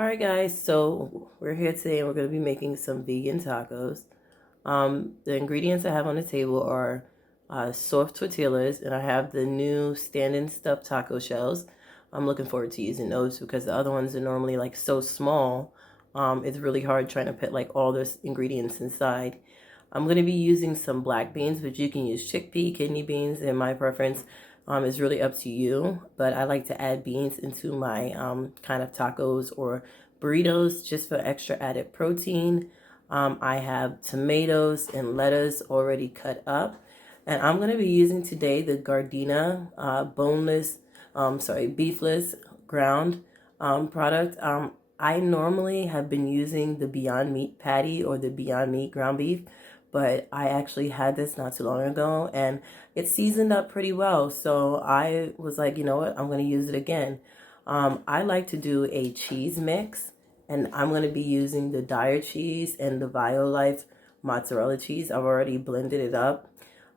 Alright guys, so we're here today and we're going to be making some vegan tacos. The ingredients I have on the table are soft tortillas, and I have the new stand-in stuffed taco shells. I'm looking forward to using those because the other ones are normally like so small. It's really hard trying to put like all those ingredients inside. I'm going to be using some black beans, but you can use chickpea, kidney beans, and my preference is really up to you. But I like to add beans into my kind of tacos or burritos just for extra added protein. I have tomatoes and lettuce already cut up. And I'm going to be using today the Gardena beefless ground product. I normally have been using the Beyond Meat patty or the Beyond Meat ground beef, but I actually had this not too long ago and it seasoned up pretty well. So I was like, you know what, I'm going to use it again. I like to do a cheese mix, and I'm going to be using the Daier cheese and the Violife mozzarella cheese. I've already blended it up.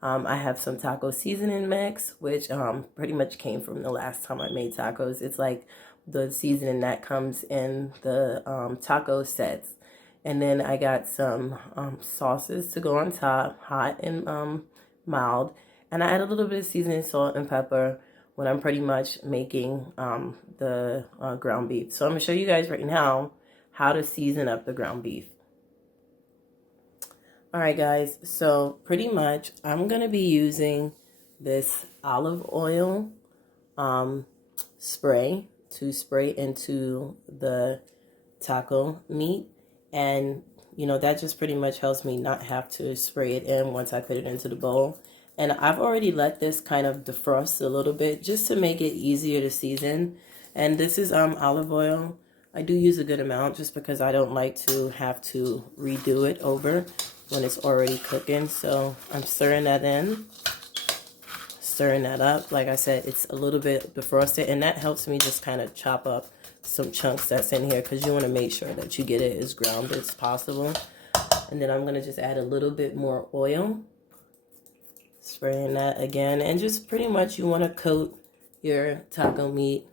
I have some taco seasoning mix, which pretty much came from the last time I made tacos. It's like the seasoning that comes in the taco sets. And then I got some sauces to go on top, hot and mild. And I add a little bit of seasoning, salt, and pepper when I'm pretty much making the ground beef. So I'm going to show you guys right now how to season up the ground beef. Alright guys, so pretty much I'm going to be using this olive oil spray to spray into the taco meat. And, you know, that just pretty much helps me not have to spray it in once I put it into the bowl. And I've already let this kind of defrost a little bit just to make it easier to season. And this is olive oil. I do use a good amount just because I don't like to have to redo it over when it's already cooking. So I'm stirring that in, stirring that up. Like I said, it's a little bit defrosted, and that helps me just kind of chop up some chunks that's in here because you want to make sure that you get it as grounded as possible. And then I'm going to just add a little bit more oil, spraying that again, and just pretty much you want to coat your taco meat.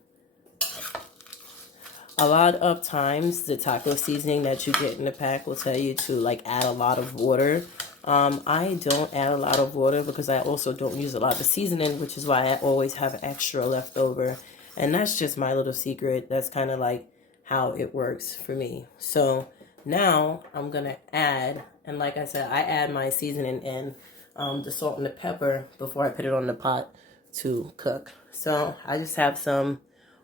A lot of times the taco seasoning that you get in the pack will tell you to like add a lot of water. I don't add a lot of water because I also don't use a lot of seasoning, which is why I always have extra left over. And that's just my little secret. That's kind of like how it works for me. So now I'm going to add, and like I said, I add my seasoning in, the salt and the pepper before I put it on the pot to cook. So I just have some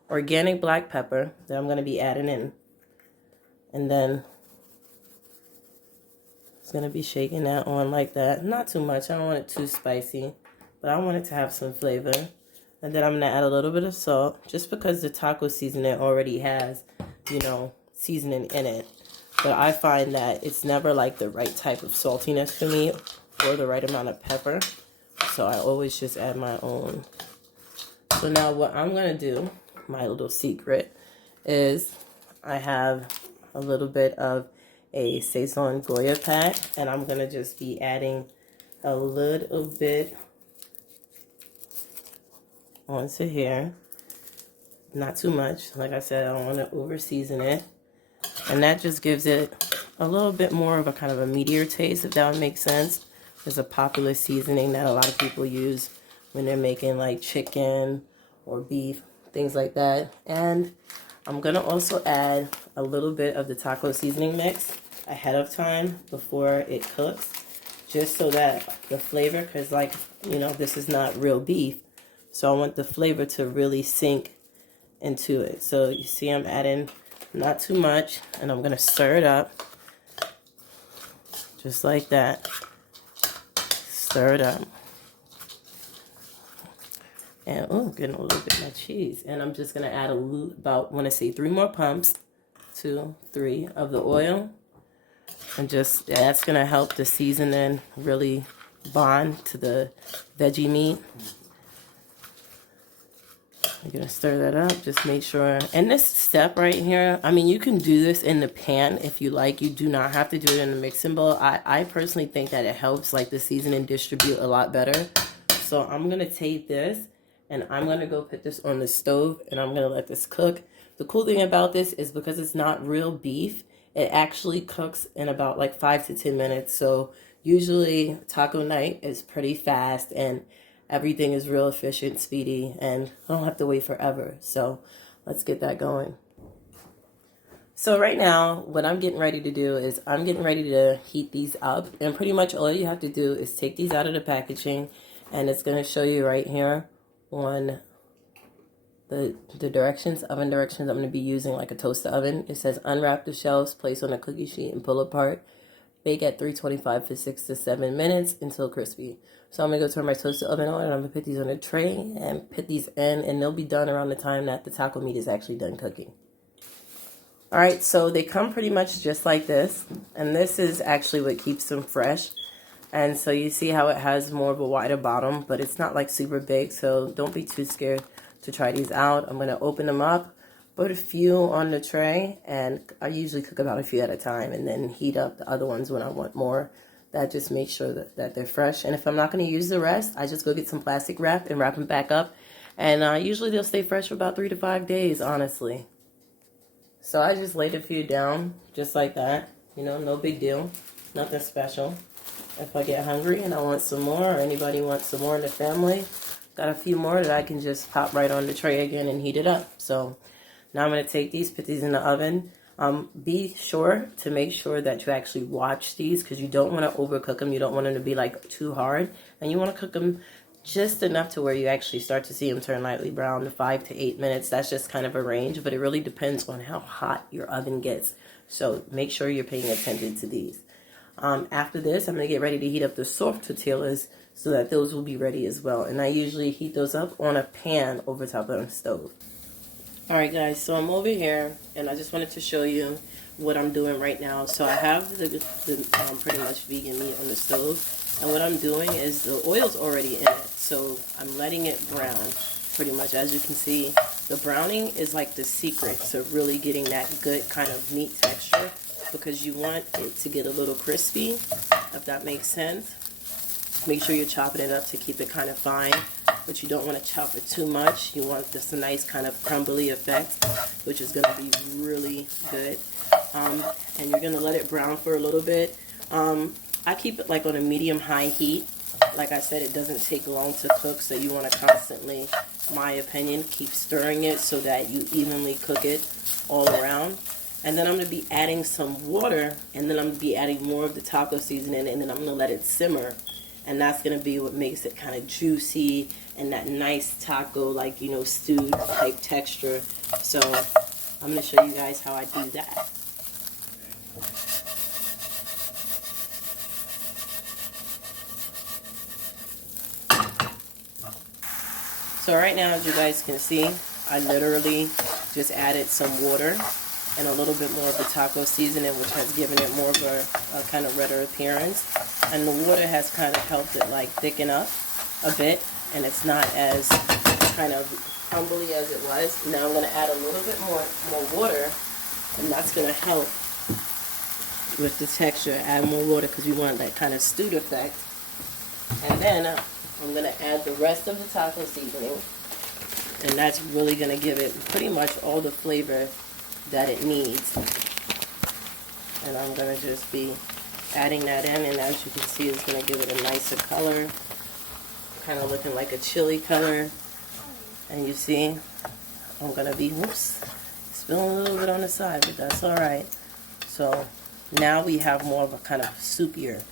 organic black pepper that I'm going to be adding in. And then it's going to be shaking that on like that. Not too much. I don't want it too spicy, but I want it to have some flavor. And then I'm going to add a little bit of salt just because the taco seasoning already has, you know, seasoning in it. But I find that it's never like the right type of saltiness for me or the right amount of pepper. So I always just add my own. So now what I'm going to do, my little secret, is I have a little bit of a Saison Goya pack, and I'm going to just be adding a little bit onto here. Not too much. Like I said, I don't want to over season it. And that just gives it a little bit more of a kind of a meatier taste, if that would make sense. It's a popular seasoning that a lot of people use when they're making like chicken or beef, things like that. And I'm going to also add a little bit of the taco seasoning mix ahead of time before it cooks, just so that the flavor, because like, you know, this is not real beef. So I want the flavor to really sink into it. So you see I'm adding not too much, and I'm going to stir it up just like that. Stir it up. And, oh, getting a little bit of my cheese. And I'm just going to add about, I want to say 3 more pumps, 2, 3 of the oil. And just, that's going to help the seasoning really bond to the veggie meat. I'm going to stir that up, just make sure. And this step right here, I mean, you can do this in the pan if you like. You do not have to do it in the mixing bowl. I personally think that it helps like the seasoning distribute a lot better. So I'm going to take this and I'm going to go put this on the stove, and I'm going to let this cook The cool thing about this is because it's not real beef, it actually cooks in about like 5 to 10 minutes. So usually taco night is pretty fast and everything is real efficient, speedy, and I don't have to wait forever. So let's get that going. So right now, what I'm getting ready to do is I'm getting ready to heat these up. And pretty much all you have to do is take these out of the packaging. And it's going to show you right here on the directions, oven directions. I'm going to be using like a toaster oven. It says unwrap the shells, place on a cookie sheet, and pull apart. Bake at 325 for 6 to 7 minutes until crispy. So I'm going to go turn my toaster oven on, and I'm going to put these on a tray and put these in. And they'll be done around the time that the taco meat is actually done cooking. All right, so they come pretty much just like this, and this is actually what keeps them fresh. And so you see how it has more of a wider bottom, but it's not like super big, so don't be too scared to try these out. I'm going to open them up, put a few on the tray, and I usually cook about a few at a time and then heat up the other ones when I want more. That just makes sure that they're fresh. And if I'm not going to use the rest, I just go get some plastic wrap and wrap them back up. And usually they'll stay fresh for about 3 to 5 days, honestly. So I just laid a few down, just like that. You know, no big deal. Nothing special. If I get hungry and I want some more, or anybody wants some more in the family, got a few more that I can just pop right on the tray again and heat it up. So now I'm going to take these, put these in the oven. Be sure to make sure that you actually watch these, because you don't want to overcook them. You don't want them to be like too hard. And you want to cook them just enough to where you actually start to see them turn lightly brown to 5 to 8 minutes. That's just kind of a range, but it really depends on how hot your oven gets. So make sure you're paying attention to these. After this, I'm going to get ready to heat up the soft tortillas so that those will be ready as well. And I usually heat those up on a pan over top of the stove. Alright guys, so I'm over here and I just wanted to show you what I'm doing right now. So I have the pretty much vegan meat on the stove. And what I'm doing is the oil's already in it, so I'm letting it brown pretty much. As you can see, the browning is like the secret to really getting that good kind of meat texture, because you want it to get a little crispy, if that makes sense. Make sure you're chopping it up to keep it kind of fine, but you don't want to chop it too much. You want this nice kind of crumbly effect, which is going to be really good. And you're going to let it brown for a little bit. I keep it like on a medium-high heat. Like I said, it doesn't take long to cook, so you want to constantly, my opinion, keep stirring it so that you evenly cook it all around. And then I'm going to be adding some water, and then I'm going to be adding more of the taco seasoning, and then I'm going to let it simmer. And that's going to be what makes it kind of juicy and that nice taco, like, you know, stewed type texture. So I'm going to show you guys how I do that. So right now, as you guys can see, I literally just added some water and a little bit more of the taco seasoning, which has given it more of a kind of redder appearance. And the water has kind of helped it like thicken up a bit, and it's not as kind of crumbly as it was. Now I'm going to add a little bit more water, and that's going to help with the texture. Add more water because we want that kind of stewed effect. And then I'm going to add the rest of the taco seasoning, and that's really going to give it pretty much all the flavor that it needs. And I'm going to just be adding that in, and as you can see, it's going to give it a nicer color, kind of looking like a chili color. And you see, I'm going to be, whoops, spilling a little bit on the side, but that's all right. So now we have more of a kind of soupier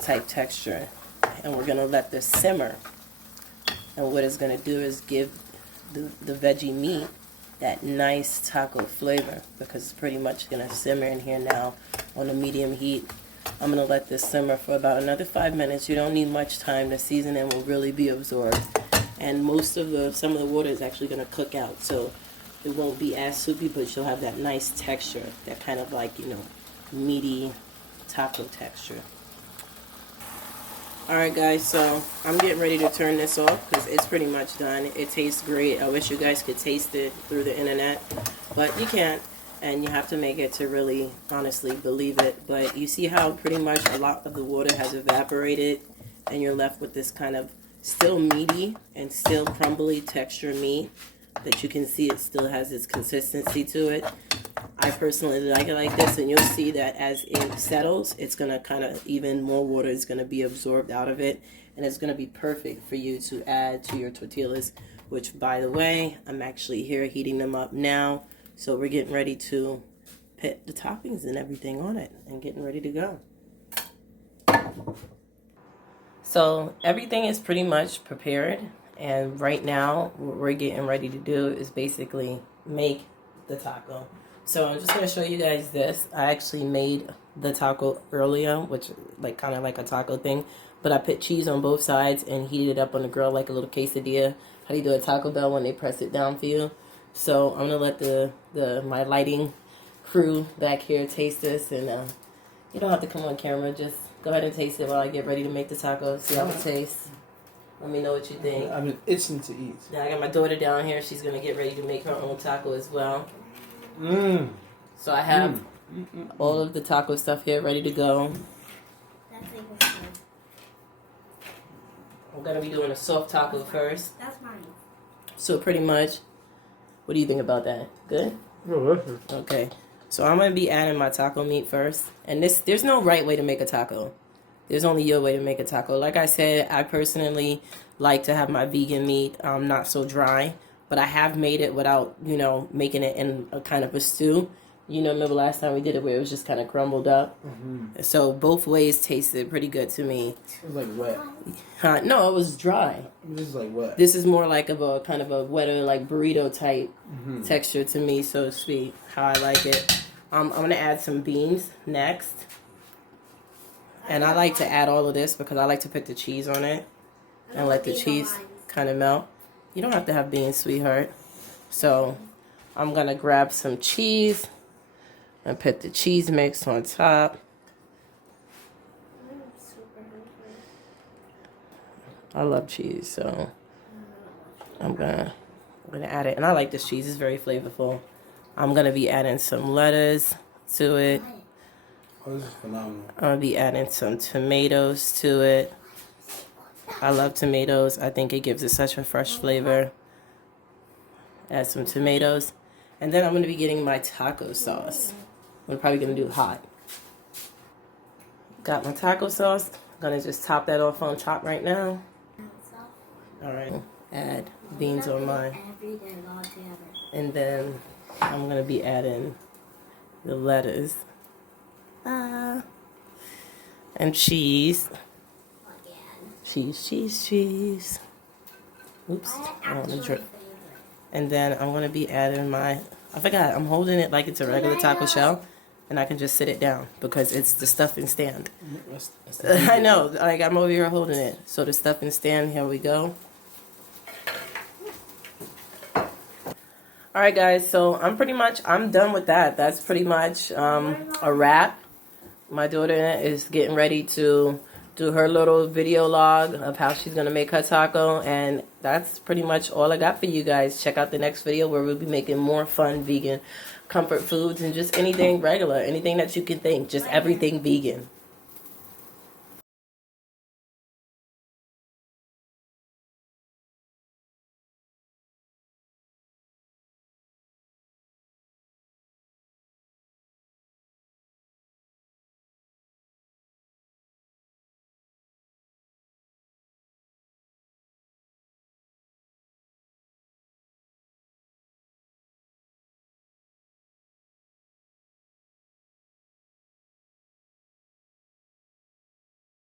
type texture, and we're going to let this simmer. And what it's going to do is give the veggie meat that nice taco flavor, because it's pretty much going to simmer in here now on a medium heat. I'm going to let this simmer for about another 5 minutes. You don't need much time. The seasoning will really be absorbed, and some of the water is actually going to cook out, so it won't be as soupy, but you'll have that nice texture, that kind of like, you know, meaty taco texture. Alright guys, so I'm getting ready to turn this off because it's pretty much done. It tastes great. I wish you guys could taste it through the internet, but you can't, and you have to make it to really honestly believe it. But you see how pretty much a lot of the water has evaporated, and you're left with this kind of still meaty and still crumbly texture meat. that you can see it still has its consistency to it. I personally like it like this, and you'll see that as it settles, it's going to kind of, even more water is going to be absorbed out of it, and it's going to be perfect for you to add to your tortillas, which, by the way, I'm actually here heating them up now. So we're getting ready to put the toppings and everything on it and getting ready to go. So everything is pretty much prepared, and right now what we're getting ready to do is basically make the taco. So I'm just going to show you guys this. I actually made the taco earlier, which like kind of like a taco thing, but I put cheese on both sides and heated it up on the grill like a little quesadilla. How do you do a Taco Bell when they press it down for you? So I'm going to let my lighting crew back here taste this, and you don't have to come on camera, just go ahead and taste it while I get ready to make the tacos. See how it tastes. Let me know what you think. I've been itching to eat. Now I got my daughter down here. She's going to get ready to make her own taco as well. So I have all of the taco stuff here ready to go. I'm going to be doing a soft taco first. That's mine. So pretty much, what do you think about that? Good? Okay. So I'm going to be adding my taco meat first. And there's no right way to make a taco. There's only your way to make a taco. Like I said, I personally like to have my vegan meat not so dry. But I have made it without, making it in a kind of a stew. Remember last time we did it where it was just kind of crumbled up? Mm-hmm. So both ways tasted pretty good to me. It was like wet. No, it was dry. This is like wet. This is more like of a kind of a wetter, like burrito type texture to me, so to speak, how I like it. I'm going to add some beans next. And I like to add all of this because I like to put the cheese on it and let the cheese kind of melt. You don't have to have beans, sweetheart. So I'm going to grab some cheese and put the cheese mix on top. I love cheese, so I'm gonna add it. And I like this cheese, it's very flavorful. I'm going to be adding some lettuce to it. Oh, this is phenomenal. I'm going to be adding some tomatoes to it. I love tomatoes. I think it gives it such a fresh flavor. Add some tomatoes. And then I'm going to be getting my taco sauce. I'm probably going to do hot. Got my taco sauce. I'm going to just top that off on top right now. Alright. Add beans on mine. And then I'm going to be adding the lettuce. And cheese. Cheese. Oops. I want to drip. And then I'm going to be adding I forgot, I'm holding it like it's a regular taco shell. And I can just sit it down because it's the stuffing stand. I know, like I'm over here holding it. So the stuffing stand, here we go. Alright guys, so I'm done with that. That's pretty much a wrap. My daughter is getting ready to do her little video log of how she's going to make her taco. And that's pretty much all I got for you guys. Check out the next video where we'll be making more fun vegan comfort foods and just anything regular. Anything that you can think. Just everything vegan.